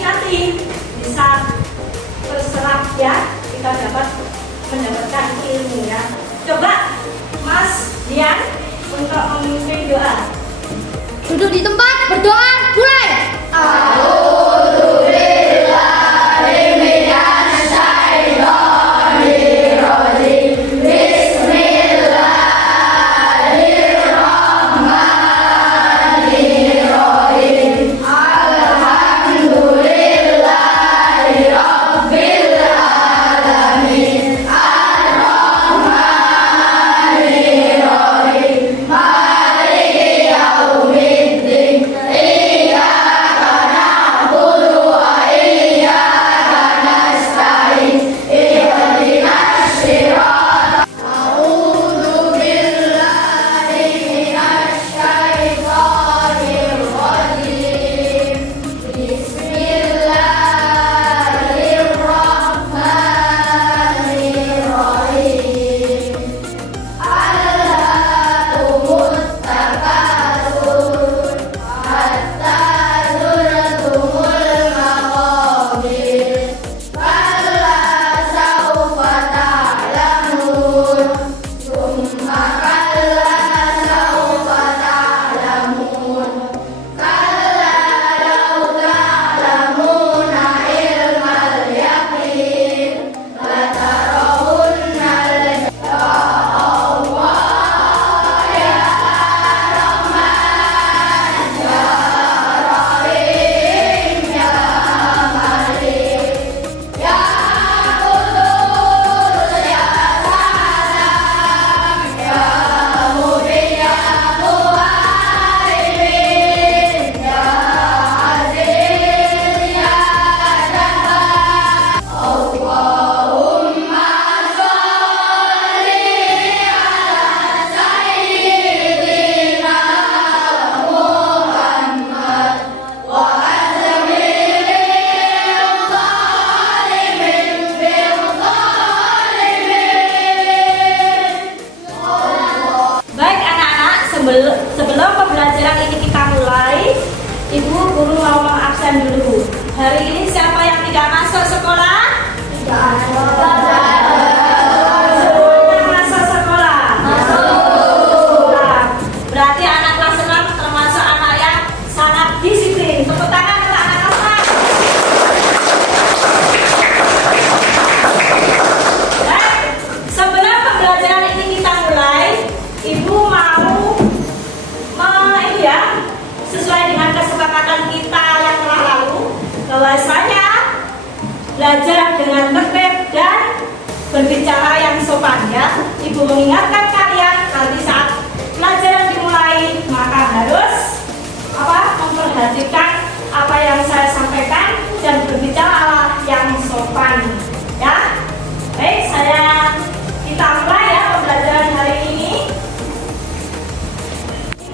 nanti bisa terserap ya, kita dapat mendapatkan ilmu ya. Coba Mas Dian untuk memimpin doa. Duduk di tempat, berdoa, mulai. Sebelum pembelajaran ini kita mulai, Ibu Guru mau mengabsen dulu. Hari ini siapa yang tidak masuk sekolah? Tidak. Semuanya masuk sekolah? Masuk. Berarti anak kelas 6 termasuk anak yang sangat disiplin. Tepuk tangan untuk anak kelas 6. Baik, sebelum pembelajaran ini kita mulai, Ibu mau sesuai dengan kesepakatan kita yang telah lalu, bahwasanya belajar dengan tertib dan berbicara yang sopan ya. Ibu mengingatkan kalian nanti saat pelajaran dimulai maka harus memperhatikan apa yang saya sampaikan dan berbicara yang sopan ya. Baik, kita mulai ya pembelajaran hari ini.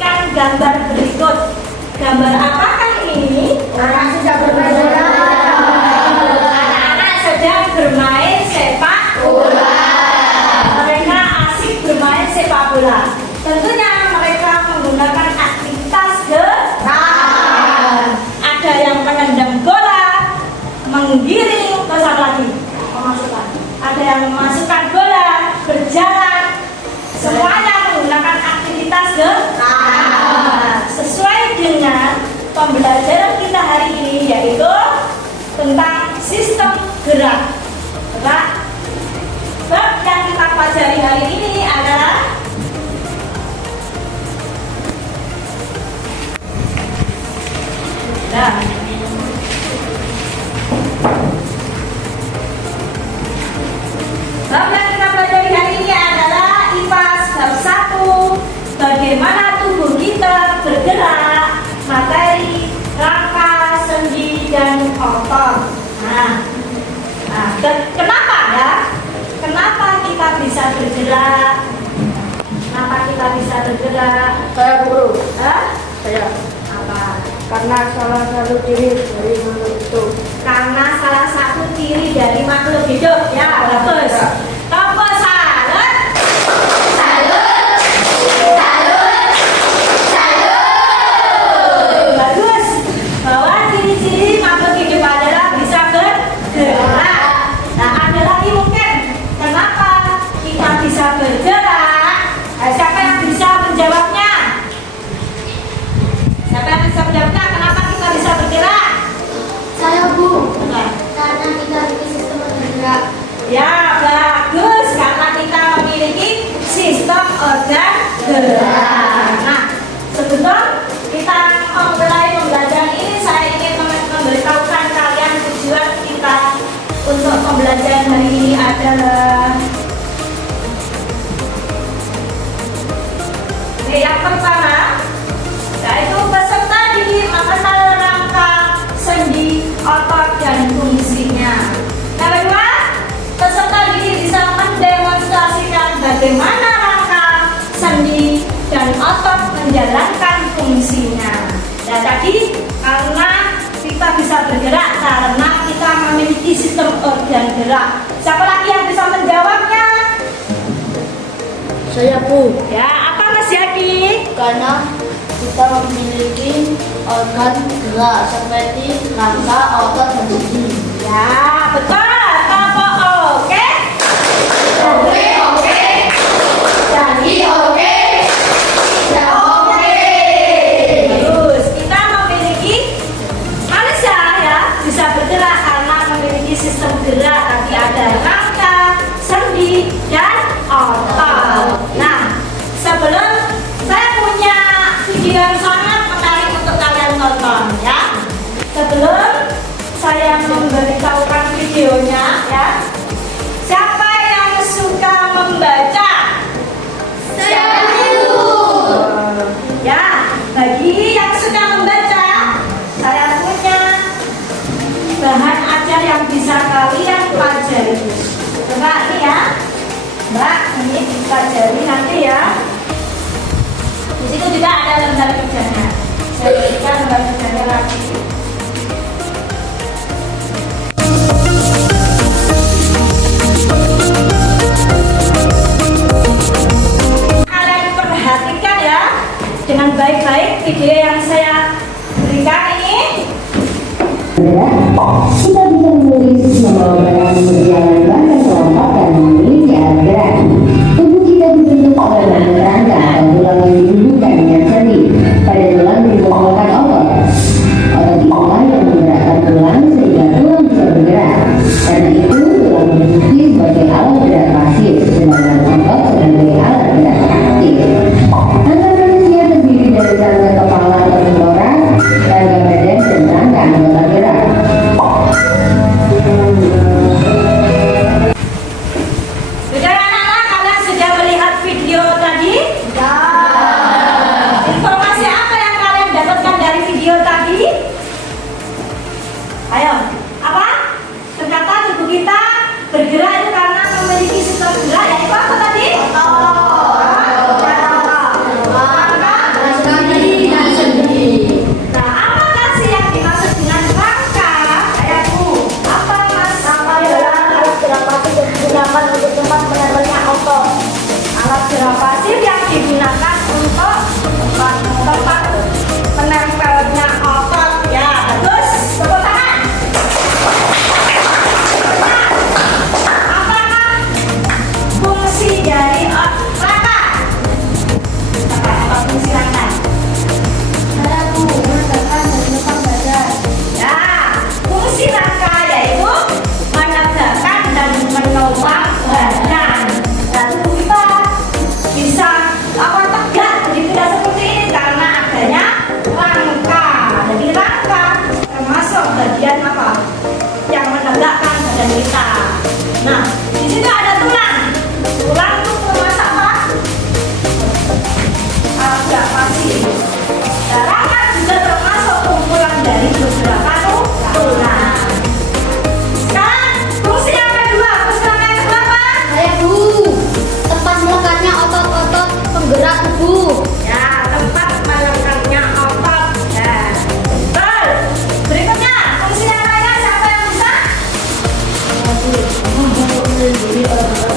Kan gambar berikut. Gambar apakah ini? Anak sedang bermain bola. Anak-anak sedang bermain sepak bola. Mereka asik bermain sepak bola. Tentunya mereka menggunakan aktivitas gerak. Ada yang menendang bola, menggiring, terus apa lagi? Memasukkan. Ada yang memasukkan bola, berjalan. Semuanya menggunakan aktivitas gerak. Sesuai dengan pembelajaran kita hari ini, yaitu tentang sistem gerak. Bab yang kita pelajari hari ini adalah bab yang kita pelajari hari ini adalah IPAS bab 1, bagaimana tubuh kita bergerak, materi, rangka, sendi, dan otot. Kenapa ya? Kenapa kita bisa bergerak? Kenapa kita bisa bergerak? Saya guru. Saya. Apa? Karena salah satu ciri dari makhluk hidup. Karena salah satu ciri dari makhluk hidup. Ya, bagus. Tombol salut. Salut. Salut. Salut. Bagus. Bahwa ciri-ciri makhluk hidup ada bergerak. Siapa lagi yang bisa menjawabnya? Saya, Bu. Ya, apa Mas Yaki? Karena kita memiliki organ gerak seperti rangka, otot, dan sendi. Ya, betul. Apa oke? Oke. Jadi oke. Ya oke. Terus kita memiliki manusia ya bisa bergerak karena memiliki sistem gerak. Tadi ada rangka, sendi, dan otot. Nah, sebelum saya punya video yang sangat menarik untuk kalian tonton ya. Sebelum saya memberitahukan videonya ya. Siapa yang suka membaca? Ya, bagi yang suka membaca, saya punya bahan ajar yang bisa kalian pelajari. Coba ini ya, Mbak, ini dipelajari nanti ya. Di situ juga ada lembar kerjanya. Saya berikan lembar kerjanya lagi. Kalian perhatikan ya dengan baik-baik video yang saya berikan ini. Kita bisa menulis, membawa barang, berjalan, bahkan melompat dan memilih jalan gerak. Tubuh kita dibentuk oleh banyak rangka atau tulang yang dihubungkan dengan sendi. Pada tulang dikumpulkan otot. Otot itulah yang menggerakkan tulang sehingga tulang bisa bergerak. Karena itu tulang berfungsi sebagai alat gerak pasif, sedangkan otot sebagai alat gerak aktif. Rangka manusia terdiri dari rangka kepala atau tengkorak, rangka badan, dan rangka anggota gerak. Sudah anak-anak, kalian sudah melihat video tadi? Ya. Informasi apa yang kalian dapatkan dari video tadi? Ayo, apa? Ternyata tubuh kita bergerak itu karena memiliki sistem gerak, yaitu apa tadi? Nah, apakah sih yang dimaksud dengan rangka? Ayo Bu, apa Mas? Alat gerak pasif yang digunakan untuk tempat menempelnya otot. Alat gerak pasif yang digunakan untuk tempat menempelnya otot. Ya, bagus. Tepuk tangan. Nah, apakah fungsi dari rangka? Apa fungsi rangka? Saya, Bu, menegakkan dan menopang badan. Ya, fungsi rangka yaitu menegakkan dan menopang badan. Dan tubuh kita bisa tegak begitu dan seperti ini karena adanya rangka. Jadi rangka termasuk bagian apa yang menegakkan badan kita. Nah, di situ ada tulang. Tulang itu termasuk apa? Alat gerak pasif. Nah, rangka juga termasuk kumpulan dari beberapa tulang. Sekarang fungsi yang kedua, fungsi rangka yang kedua apa? Saya, Bu, tempat melekatnya otot-otot penggerak tubuh. Ya, tempat melekatnya otot. Ya, betul. Berikutnya, fungsi yang lainnya siapa yang bisa? Saya, Bu, untuk melindungi organ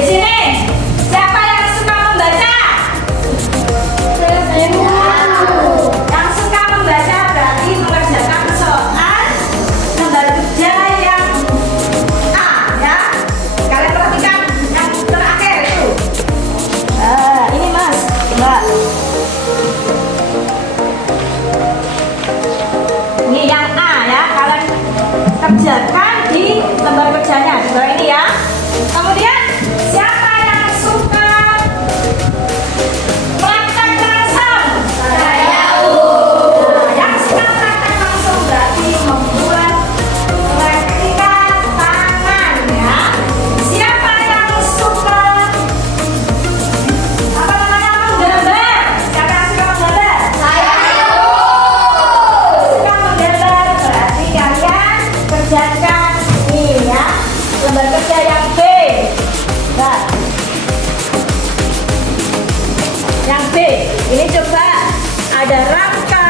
Di sini, siapa yang suka membaca? Yang suka membaca berarti mengerjakan soal lembar kerja yang A ya. Kalian perhatikan yang terakhir itu. Ini Mas, Mbak. Ini yang A ya. Kalian kerjakan di lembar kerjanya di bawah ini ya. Kemudian siapa yang suka praktek langsung? Yang suka praktek langsung berarti membuat replika tangan ya. Siapa yang suka apa namanya menggambar? Siapa yang suka menggambar? Suka menggambar berarti kalian kerjakan ini ya. Lembar kerja yang B. Nah, yang B ini coba ada rangka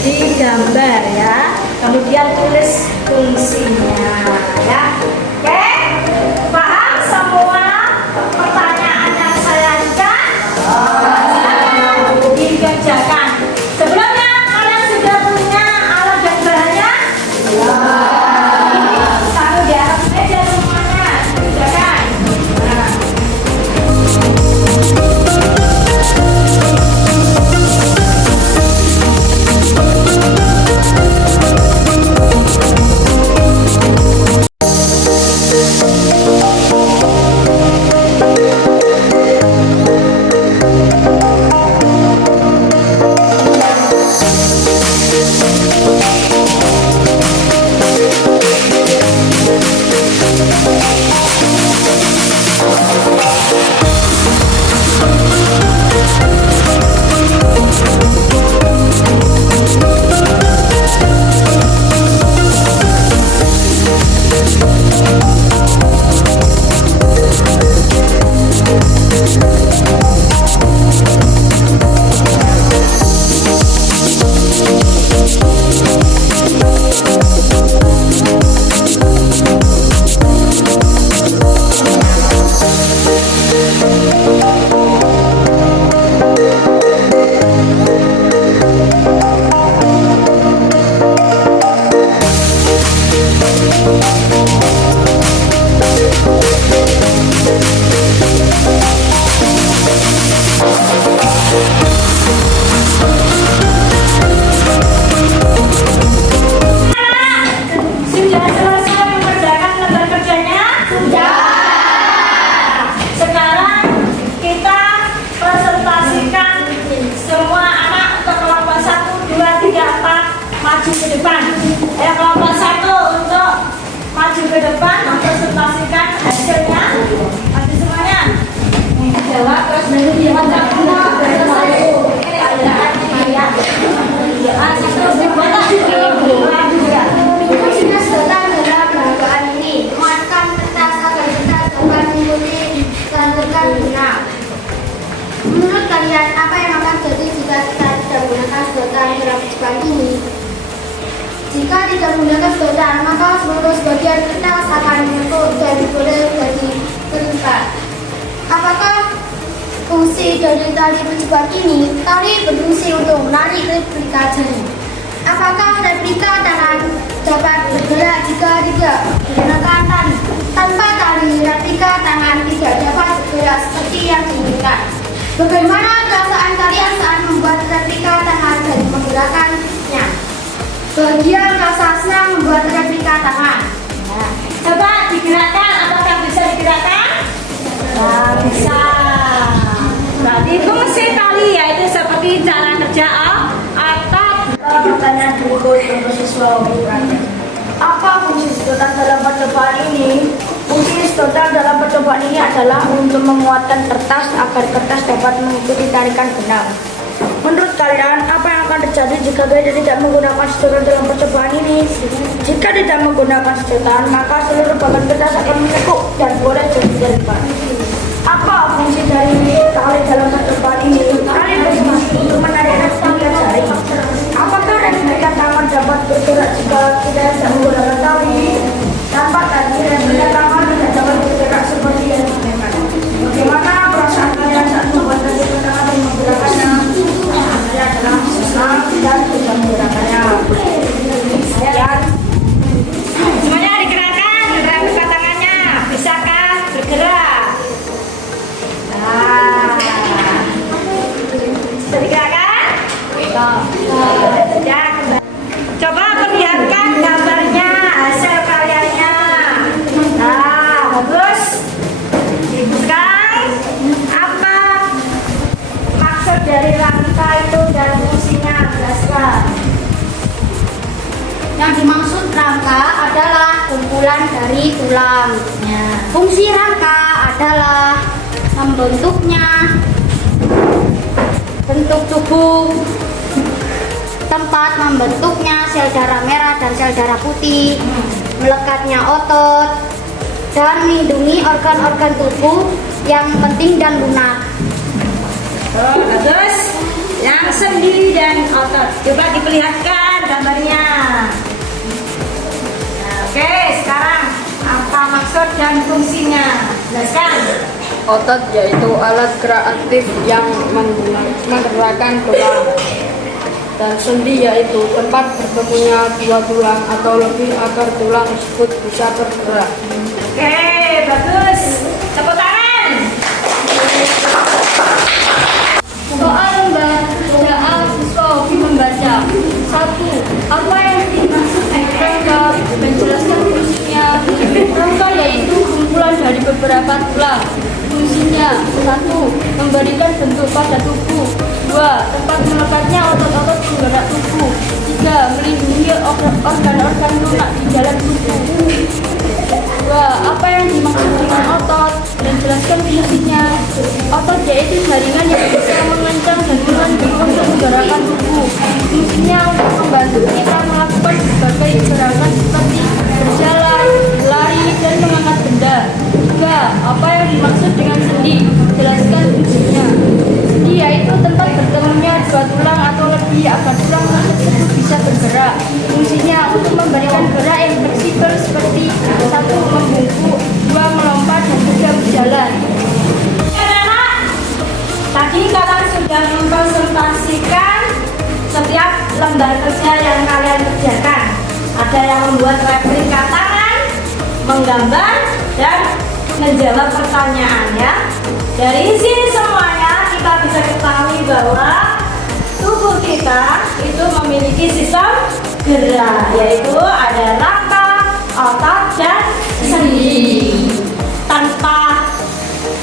digambar ya, kemudian tulis fungsinya ya. Oke, paham semua pertanyaan yang saya ajukan? Dikerjakan. Sebelumnya kalian sudah punya alat dan bahannya? Taruh di atas meja semuanya. Kerjakan. Nah. Sudah selesai mengerjakan lembar kerjanya? Sudah. Sekarang kita presentasikan semua anak untuk kelompok 1, 2, 3, 4 maju ke depan. Ya, kelompok 1 untuk maju ke depan mempresentasikan hasilnya. Maju semuanya. Jawab terus dari dia macam semua. Menurut kalian, apa yang akan terjadi jika kita tidak menggunakan sedotan dalam percobaan ini? Jika tidak menggunakan sedotan, maka seluruh sebagian kertas akan menyangkut dan boleh jadi terlipat. Apakah fungsi dari tali percobaan ini? Tali berfungsi untuk menarik replika jari. Apakah replika tangan dapat bergerak jika tidak menggunakan tali? Tanpa tali, replika tangan tidak dapat bergerak seperti yang diinginkan. Bagaimana perasaan kalian saat membuat replika tangan dan menggunakannya? Bagian rasa senang membuat replika tangan. Nah, coba digerakkan, apakah bisa digerakkan? Nah, bisa. Berarti fungsi tali yaitu seperti cara kerja atau Pertanyaan berikut untuk siswa praktek. Apa fungsi sedotan dalam percobaan ini? Fungsi sedotan dalam percobaan ini adalah untuk menguatkan kertas agar kertas dapat mengikuti tarikan benang. Menurut kalian, apa yang akan terjadi jika kalian tidak menggunakan sedotan dalam percobaan ini? Jika tidak menggunakan sedotan, maka seluruh bagian kertas akan menekuk dan boleh jadi terlipat. Apa fungsi dari tali dalam percobaan ini? Tali berfungsi untuk menarik replika jari. Apakah replika tangan dapat bergerak jika kita tidak menggunakan tali? Tanpa tali, replika tangan tidak dapat bergerak seperti yang diinginkan. itu dan fungsinya? Jelaskan. Yang dimaksud rangka adalah kumpulan dari tulang. Fungsi rangka adalah membentuknya bentuk tubuh, tempat membentuknya sel darah merah dan sel darah putih, melekatnya otot, dan melindungi organ-organ tubuh yang penting dan lunak. Bagus. Yang sendi dan otot. Coba diperlihatkan gambarnya. Nah, oke, sekarang apa maksud dan fungsinya? Jelaskan. Otot yaitu alat gerak aktif yang menggerakkan tulang. Dan sendi yaitu tempat bertemunya dua tulang atau lebih agar tulang tersebut bisa bergerak. Oke, bagus. Tepuk tangan. Soal membaca siswa hobi membaca. 1. Apa yang dimaksud rangka? Menjelaskan fungsinya. Rangka yaitu kumpulan dari beberapa tulang. Fungsinya 1. Memberikan bentuk pada tubuh. 2. Tempat melekatnya otot-otot penggerak tubuh. 3. Melindungi organ-organ lunak di dalam tubuh. 2. Apa yang dimaksud dengan otot? Menjelaskan fungsinya. Otot yaitu jaringan yang bisa mengencang dan melanjutkan untuk menggerakkan tubuh. Fungsinya untuk membantu kita melakukan berbagai gerakan seperti berjalan, lari, dan mengangkat benda. 3. Apa yang dimaksud dengan sendi? Jelaskan fungsinya. Sendi yaitu tempat bertemunya dua tulang atau lebih agar tulang tersebut bisa bergerak. Fungsinya untuk memberikan gerak yang fleksibel seperti 1. Membungkuk, 2. Melompat, dan 3. berjalan. Anak-anak, tadi kalian sudah mengkonsultasikan setiap lembar kerja yang kalian kerjakan. Ada yang membuat replika tangan, menggambar, dan menjawab pertanyaannya. Dari sini semuanya kita bisa ketahui bahwa tubuh kita itu memiliki sistem gerak, yaitu ada rangka, otot, dan sendi. Tanpa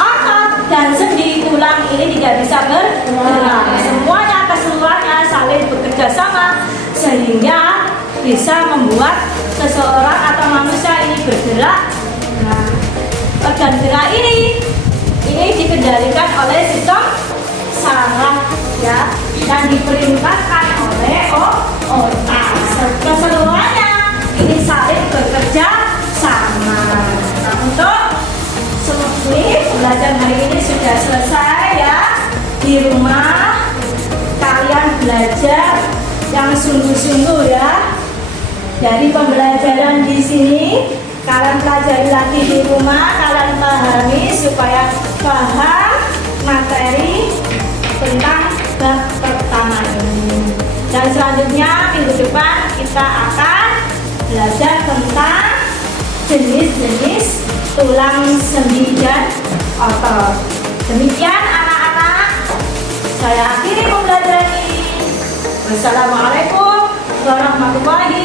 otot dan sendi, tulang ini tidak bisa bergerak. Semuanya keseluruhannya saling bekerja sama sehingga bisa membuat seseorang atau manusia ini bergerak. Nah, organ gerak ini dikendalikan oleh sistem saraf ya, dan diperintahkan oleh otak. Keseluruhannya ini saling bekerja sama. Nah, untuk ini belajar hari ini sudah selesai ya. Di rumah kalian belajar yang sungguh-sungguh ya. Dari pembelajaran di sini kalian pelajari lagi di rumah, kalian pahami supaya paham materi tentang bab pertama ini. Dan selanjutnya minggu depan kita akan belajar tentang jenis-jenis tulang, sendi, dan otot. Demikian anak-anak, saya akhiri pembelajaran ini. Wassalamualaikum warahmatullahi